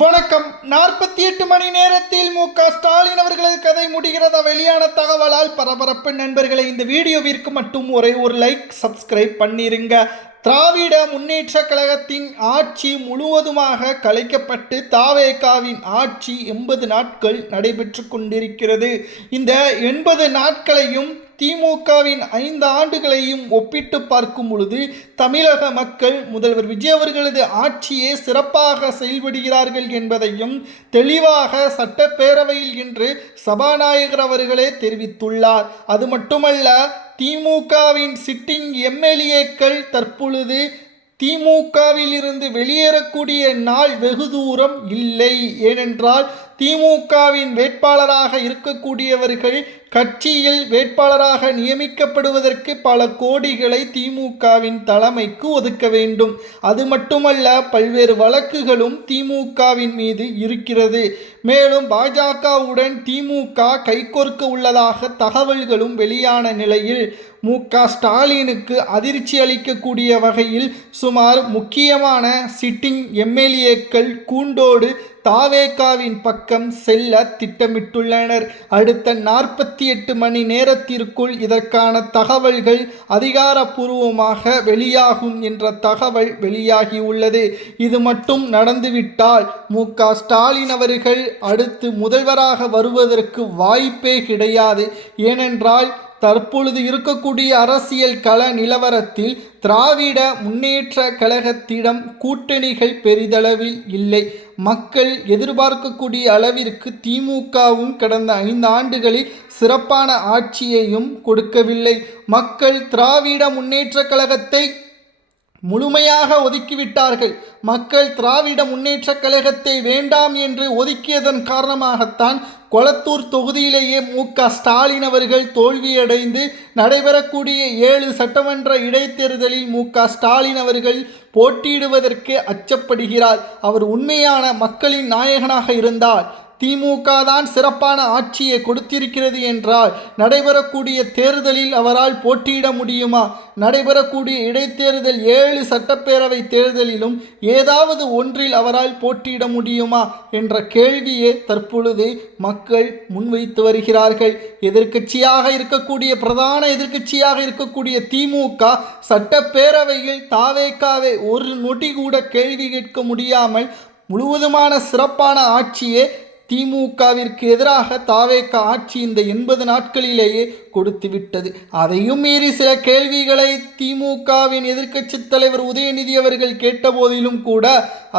வணக்கம். 48 மணி நேரத்தில் ஸ்டாலின் அவர்களது கதை முடிகிறதா? வெளியான தகவலால் பரபரப்பு. நண்பர்களை, இந்த வீடியோவிற்கு மட்டும் ஒரே ஒரு லைக், சப்ஸ்கிரைப் பண்ணிருங்க. திராவிட முன்னேற்ற கழகத்தின் ஆட்சி முழுவதுமாக கலைக்கப்பட்டு தாவேகாவின் ஆட்சி 80 நாட்கள் நடைபெற்று கொண்டிருக்கிறது. இந்த 80 நாட்களையும் திமுகவின் 5 ஆண்டுகளையும் ஒப்பிட்டு பார்க்கும் பொழுது தமிழக மக்கள் முதல்வர் விஜய் அவர்களது ஆட்சியே சிறப்பாக செயல்படுகிறார்கள் என்பதையும் தெளிவாக சட்டப்பேரவையில் இன்று சபாநாயகர் அவர்களே தெரிவித்துள்ளார். அது மட்டுமல்ல, திமுகவின் சிட்டிங் எம்எல்ஏக்கள் தற்பொழுது திமுகவில் இருந்து வெளியேறக்கூடிய நாள் வெகு தூரம் இல்லை. ஏனென்றால் திமுகவின் வேட்பாளராக இருக்கக்கூடியவர்கள் கட்சியில் வேட்பாளராக நியமிக்கப்படுவதற்கு பல கோடிகளை திமுகவின் தலைமைக்கு ஒதுக்க வேண்டும். அது மட்டுமல்ல, பல்வேறு வழக்குகளும் திமுகவின் மீது இருக்கிறது. மேலும் பாஜகவுடன் திமுக கைகோர்க்க உள்ளதாக தகவல்களும் வெளியான நிலையில் ஸ்டாலினுக்கு அதிர்ச்சி அளிக்கக்கூடிய வகையில் சுமார் முக்கியமான சிட்டிங் எம்எல்ஏக்கள் கூண்டோடு தாவேகாவின் பக்கம் செல்ல திட்டமிட்டுள்ளனர். அடுத்த 48 மணி நேரத்திற்குள் இதற்கான தகவல்கள் அதிகாரப்பூர்வமாக வெளியாகும் என்ற தகவல் வெளியாகியுள்ளது. இது மட்டும் நடந்துவிட்டால் ஸ்டாலின் அவர்கள் அடுத்து முதல்வராக வருவதற்கு வாய்ப்பே கிடையாது. ஏனென்றால் தற்பொழுது இருக்கக்கூடிய அரசியல் கள நிலவரத்தில் திராவிட முன்னேற்ற கழகத்திடம் கூட்டணிகள் பெரிதளவில் இல்லை. மக்கள் எதிர்பார்க்கக்கூடிய அளவிற்கு திமுகவும் கடந்த 5 ஆண்டுகளில் சிறப்பான ஆட்சியையும் கொடுக்கவில்லை. மக்கள் திராவிட முன்னேற்ற கழகத்தை முழுமையாக ஒதுக்கிவிட்டார்கள். மக்கள் திராவிட முன்னேற்ற கழகத்தை வேண்டாம் என்று ஒதுக்கியதன் காரணமாகத்தான் கொளத்தூர் தொகுதியிலேயே ஸ்டாலின் அவர்கள் தோல்வியடைந்து நடைபெறக்கூடிய 7 சட்டமன்ற இடைத்தேர்தலில் ஸ்டாலின் அவர்கள் போட்டியிடுவதற்கு அச்சப்படுகிறார். அவர் உண்மையான மக்களின் நாயகனாக இருந்தால், திமுக தான் சிறப்பான ஆட்சியை கொடுத்திருக்கிறது என்றால் நடைபெறக்கூடிய தேர்தலில் அவரால் போட்டியிட முடியுமா? நடைபெறக்கூடிய இடைத்தேர்தல் 7 சட்டப்பேரவை தேர்தலிலும் ஏதாவது ஒன்றில் அவரால் போட்டியிட முடியுமா என்ற கேள்வியே தற்பொழுது மக்கள் முன்வைத்து வருகிறார்கள். எதிர்க்கட்சியாக இருக்கக்கூடிய பிரதான எதிர்க்கட்சியாக இருக்கக்கூடிய திமுக சட்டப்பேரவையில் தாவேகாவை ஒரு நொடி கூட கேள்வி கேட்க முடியாமல் முழுவதுமான சிறப்பான ஆட்சியே திமுகவிற்கு எதிராக தாவேகா ஆட்சி இந்த 80 நாட்களிலேயே கொடுத்துவிட்டது. அதையும் மீறி சில கேள்விகளை திமுகவின் எதிர்க்கட்சி தலைவர் உதயநிதி அவர்கள் கேட்டபோதிலும் கூட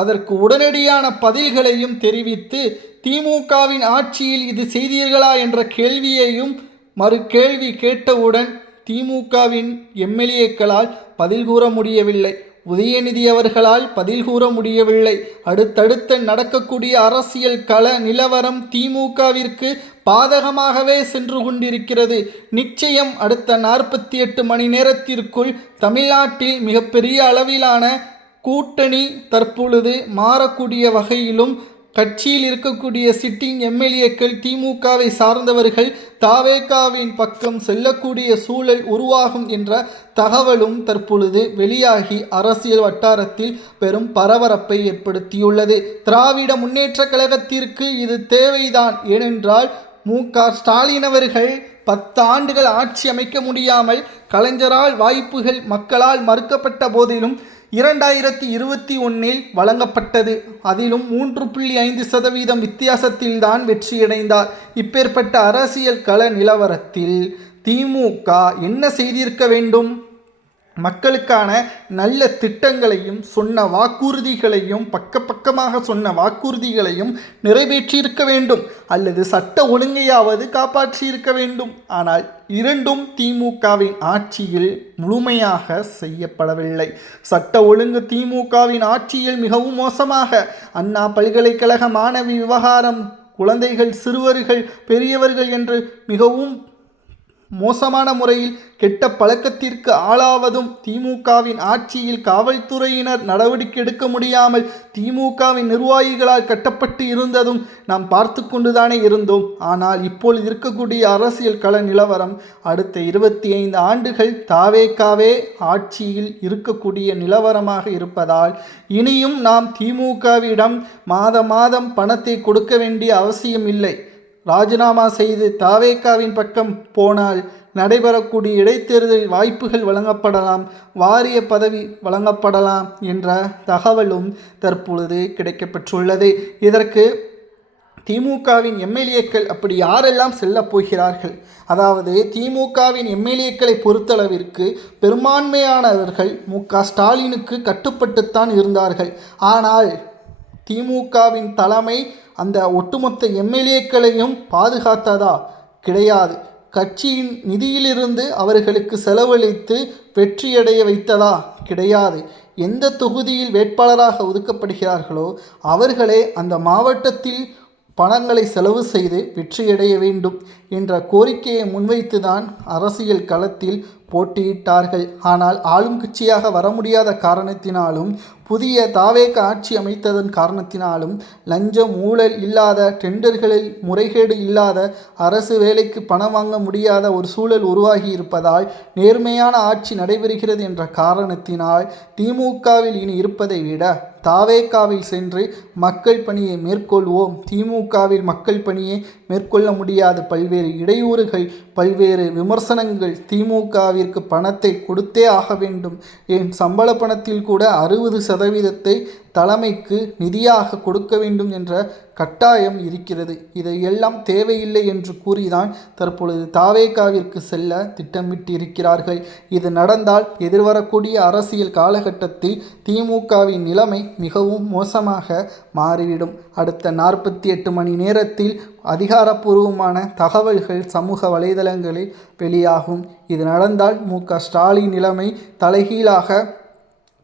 அதற்கு உடனடியான பதில்களையும் தெரிவித்து திமுகவின் ஆட்சியில் இது செய்தீர்களா என்ற கேள்வியையும் மறு கேள்வி கேட்டவுடன் திமுகவின் எம்எல்ஏக்களால் பதில் கூற முடியவில்லை. உதயநிதி அவர்களால் பதில் கூற முடியவில்லை. அடுத்தடுத்து நடக்கக்கூடிய அரசியல் கள நிலவரம் திமுகவிற்கு பாதகமாகவே சென்று கொண்டிருக்கிறது. நிச்சயம் அடுத்த 48 மணி நேரத்திற்குள் தமிழ்நாட்டில் மிகப்பெரிய அளவிலான கூட்டணி தற்பொழுது மாறக்கூடிய வகையிலும் கட்சியில் இருக்கக்கூடிய சிட்டிங் எம்எல்ஏக்கள் திமுகவை சார்ந்தவர்கள் தாவேகாவின் பக்கம் செல்லக்கூடிய சூழல் உருவாகும் என்ற தகவலும் தற்பொழுது வெளியாகி அரசியல் வட்டாரத்தில் பெரும் பரபரப்பை ஏற்படுத்தியுள்ளது. திராவிட முன்னேற்ற கழகத்திற்கு இது தேவைதான். ஏனென்றால் ஸ்டாலின் அவர்கள் 10 ஆண்டுகள் ஆட்சி அமைக்க முடியாமல் கலைஞரால் வாய்ப்புகள் மக்களால் மறுக்கப்பட்ட போதிலும் 2021 வழங்கப்பட்டது. அதிலும் 3.5% வித்தியாசத்தில்தான் வெற்றியடைந்தார். இப்பேற்பட்ட அரசியல் கள நிலவரத்தில் திமுக என்ன செய்திருக்க வேண்டும்? மக்களுக்கான நல்ல திட்டங்களையும் சொன்ன வாக்குறுதிகளையும் பக்கமாக சொன்ன வாக்குறுதிகளையும் நிறைவேற்றியிருக்க வேண்டும், அல்லது சட்ட ஒழுங்கையாவது காப்பாற்றியிருக்க வேண்டும். ஆனால் இரண்டும் திமுகவின் ஆட்சியில் முழுமையாக செய்யப்படவில்லை. சட்ட ஒழுங்கு திமுகவின் ஆட்சியில் மிகவும் மோசமாக அண்ணா பல்கலைக்கழக மாணவி விவகாரம், குழந்தைகள், சிறுவர்கள், பெரியவர்கள் என்று மிகவும் மோசமான முறையில் கெட்ட பழக்கத்திற்கு ஆளாவதும் திமுகவின் ஆட்சியில் காவல்துறையினர் நடவடிக்கை எடுக்க முடியாமல் திமுகவின் நிர்வாகிகளால் கட்டப்பட்டு இருந்ததும் நாம் பார்த்து கொண்டுதானே இருந்தோம். ஆனால் இப்பொழுது இருக்கக்கூடிய அரசியல் கள நிலவரம் அடுத்த 25 ஆண்டுகள் தாவேக்காவே ஆட்சியில் இருக்கக்கூடிய நிலவரமாக இருப்பதால் இனியும் நாம் திமுகவிடம் மாதம் பணத்தை கொடுக்க வேண்டிய அவசியம் இல்லை. ராஜினாமா செய்து தாவேக்காவின் பக்கம் போனால் நடைபெறக்கூடிய இடைத்தேர்தல் வாய்ப்புகள் வழங்கப்படலாம், வாரிய பதவி வழங்கப்படலாம் என்ற தகவலும் தற்பொழுது கிடைக்கப்பெற்றுள்ளது. இதற்கு திமுகவின் எம்எல்ஏக்கள் அப்படி யாரெல்லாம் செல்லப் போகிறார்கள்? அதாவது திமுகவின் எம்எல்ஏக்களை பொறுத்தளவிற்கு பெரும்பான்மையானவர்கள் மு.க.ஸ்டாலினுக்கு கட்டுப்பட்டுத்தான் இருந்தார்கள். ஆனால் திமுகவின் தலைமை அந்த ஒட்டுமொத்த எம்எல்ஏக்களையும் பாதுகாத்ததா? கிடையாது. கட்சியின் நிதியிலிருந்து அவர்களுக்கு செலவழித்து வெற்றியடைய வைத்ததா? கிடையாது. எந்த தொகுதியில் வேட்பாளராக ஒதுக்கப்படுகிறார்களோ அவர்களே அந்த மாவட்டத்தில் பணங்களை செலவு செய்து வெற்றியடைய வேண்டும் என்ற கோரிக்கையை முன்வைத்துதான் அரசியல் களத்தில் போட்டியிட்டார்கள். ஆனால் ஆளும் கட்சியாக வர முடியாத காரணத்தினாலும் புதிய தாவேக ஆட்சி அமைத்ததன் காரணத்தினாலும் லஞ்சம் ஊழல் இல்லாத, டெண்டர்களில் முறைகேடு இல்லாத, அரசு வேலைக்கு பணம் வாங்க முடியாத ஒரு சூழல் உருவாகி இருப்பதால் நேர்மையான ஆட்சி நடைபெறுகிறது என்ற காரணத்தினால் திமுகவில் இனி இருப்பதை விட தாவேக்காவில் சென்று மக்கள் பணியை மேற்கொள்வோம். திமுகவில் மக்கள் பணியை மேற்கொள்ள முடியாது. பல்வேறு இடையூறுகள், பல்வேறு விமர்சனங்கள். திமுகவிற்கு பணத்தை கொடுத்தே ஆக வேண்டும். ஏன் சம்பள பணத்தில் கூட 60% தலைமைக்கு நிதியாக கொடுக்க வேண்டும் என்ற கட்டாயம் இருக்கிறது. இதையெல்லாம் தேவையில்லை என்று கூறிதான் தற்பொழுது தாவேகாவிற்கு செல்ல திட்டமிட்டிருக்கிறார்கள். இது நடந்தால் எதிர்வரக்கூடிய அரசியல் காலகட்டத்தில் திமுகவின் நிலைமை மிகவும் மோசமாக மாறிவிடும். அடுத்த 48 மணி நேரத்தில் அதிகாரப்பூர்வமான தகவல்கள் சமூக வலைதளங்களில் வெளியாகும். இது நடந்தால் மு.க.ஸ்டாலின் நிலைமை தலைகீழாக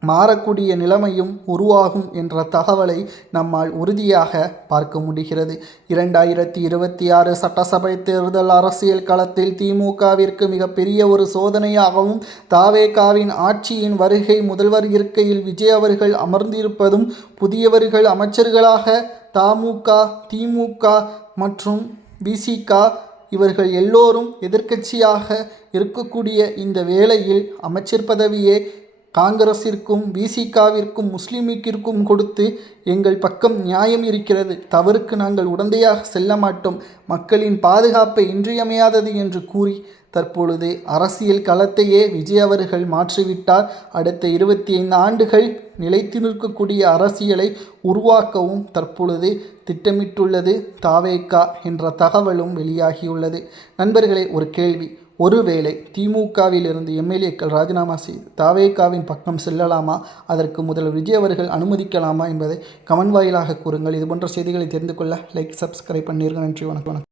மாறக்கூடிய நிலைமையும் உருவாகும் என்ற தகவலை நம்மால் உறுதியாக பார்க்க முடிகிறது. 2026 சட்டசபை தேர்தல் அரசியல் களத்தில் திமுகவிற்கு மிகப்பெரிய ஒரு சோதனையாகவும், தாவேகாவின் ஆட்சியின் வருகை முதல்வர் இருக்கையில் விஜய் அவர்கள் அமர்ந்திருப்பதும், புதியவர்கள் அமைச்சர்களாக தமுக, திமுக மற்றும் விசிக இவர்கள் எல்லோரும் எதிர்க்கட்சியாக இருக்கக்கூடிய இந்த வேளையில் அமைச்சர் பதவியே காங்கிரஸிற்கும், விசிகாவிற்கும், முஸ்லீம் லீக்கிற்கும் கொடுத்து எங்கள் பக்கம் நியாயம் இருக்கிறது, தவறுக்கு நாங்கள் உடந்தையாக செல்ல மாட்டோம், மக்களின் பாதுகாப்பை இன்றியமையாதது என்று கூறி தற்பொழுது அரசியல் களத்தையே விஜய் அவர்கள் மாற்றிவிட்டார். அடுத்த 25 ஆண்டுகள் நிலைத்து நிற்கக்கூடிய அரசியலை உருவாக்கவும் தற்பொழுது திட்டமிட்டுள்ளது தாவேகா என்ற தகவலும் வெளியாகியுள்ளது. நண்பர்களே, ஒரு கேள்வி. ஒருவேளை திமுகவிலிருந்து எம்எல்ஏக்கள் ராஜினாமா செய்து தாவேகாவின் பக்கம் செல்லலாமா? அதற்கு முதல்வர் விஜய் அவர்கள் அனுமதிக்கலாமா என்பதை கமெண்ட் வாயிலாக கூறுங்கள். இதுபோன்ற செய்திகளை தெரிந்து கொள்ள லைக், சப்ஸ்கிரைப் பண்ணிருங்க. நன்றி, வணக்கம்.